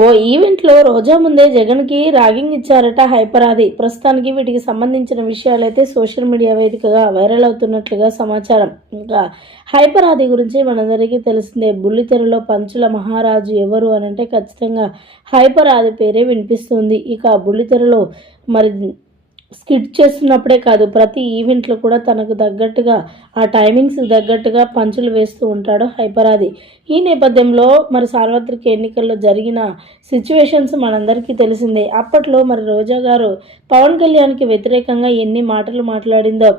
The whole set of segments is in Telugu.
ఓ ఈవెంట్లో రోజా ముందే జగన్కి రాగింగ్ ఇచ్చారట హైపరాది ప్రస్తుతానికి వీటికి సంబంధించిన విషయాలైతే సోషల్ మీడియా వేదికగా వైరల్ అవుతున్నట్లుగా సమాచారం. ఇంకా హైపరాది గురించి మనందరికీ తెలిసిందే బుల్లితెరలో పంచుల మహారాజు ఎవరు అనంటే ఖచ్చితంగా ఖచ్చితంగా హైపరాది పేరే వినిపిస్తుంది. ఇక బుల్లితెరలో మరి స్కిట్ చేస్తున్నప్పుడే కాదు ప్రతి ఈవెంట్లో కూడా తనకు తగ్గట్టుగా ఆ టైమింగ్స్ తగ్గట్టుగా పంచులు వేస్తూ ఉంటాడు హైపరాది. ఈ నేపథ్యంలో మరి సార్వత్రిక ఎన్నికల్లో జరిగిన సిచ్యువేషన్స్ మనందరికీ తెలిసిందే. అప్పట్లో మరి రోజా గారు పవన్ కళ్యాణ్కి వ్యతిరేకంగా ఎన్ని మాటలు మాట్లాడిందో.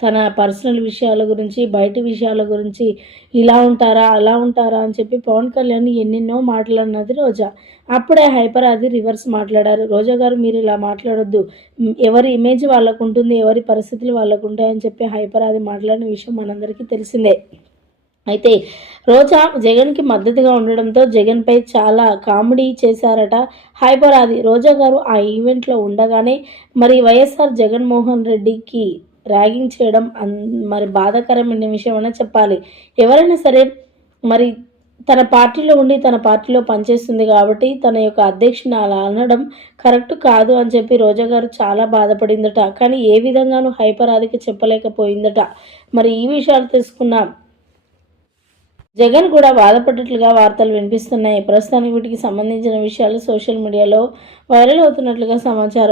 తన పర్సనల్ విషయాల గురించి బయట విషయాల గురించి ఇలా ఉంటారా అలా ఉంటారా అని చెప్పి పవన్ కళ్యాణ్ ఎన్నెన్నో మాట్లాడినది రోజా. అప్పుడే హైపర్ అది రివర్స్ మాట్లాడారు. రోజా గారు మీరు ఇలా మాట్లాడొద్దు. ఎవరి ఇమేజ్ వాళ్ళకు ఉంటుంది ఎవరి పరిస్థితులు వాళ్ళకు ఉంటాయని చెప్పి హైపర్ అది మాట్లాడిన విషయం మనందరికీ తెలిసిందే. అయితే రోజా జగన్కి మద్దతుగా ఉండడంతో జగన్పై చాలా కామెడీ చేశారట హైపర్ ఆది. రోజా గారు ఆ ఈవెంట్లో ఉండగానే మరి వైఎస్ఆర్ జగన్మోహన్ రెడ్డికి ర్యాగింగ్ చేయడం అన్ మరి బాధాకరమైన విషయం అని చెప్పాలి. ఎవరైనా సరే మరి తన పార్టీలో ఉండి తన పార్టీలో పనిచేస్తుంది కాబట్టి తన యొక్క అధ్యక్షుని అలా అనడం కరెక్ట్ కాదు అని చెప్పి రోజా గారు చాలా బాధపడిందట. కానీ ఏ విధంగానూ హైపర్ చెప్పలేకపోయిందట. మరి ఈ విషయాలు తెలుసుకున్న జగన్ కూడా బాధపడ్డట్లుగా వార్తలు వినిపిస్తున్నాయి. ప్రస్తుతానికి వీటికి సంబంధించిన విషయాలు సోషల్ మీడియాలో వైరల్ అవుతున్నట్లుగా సమాచారం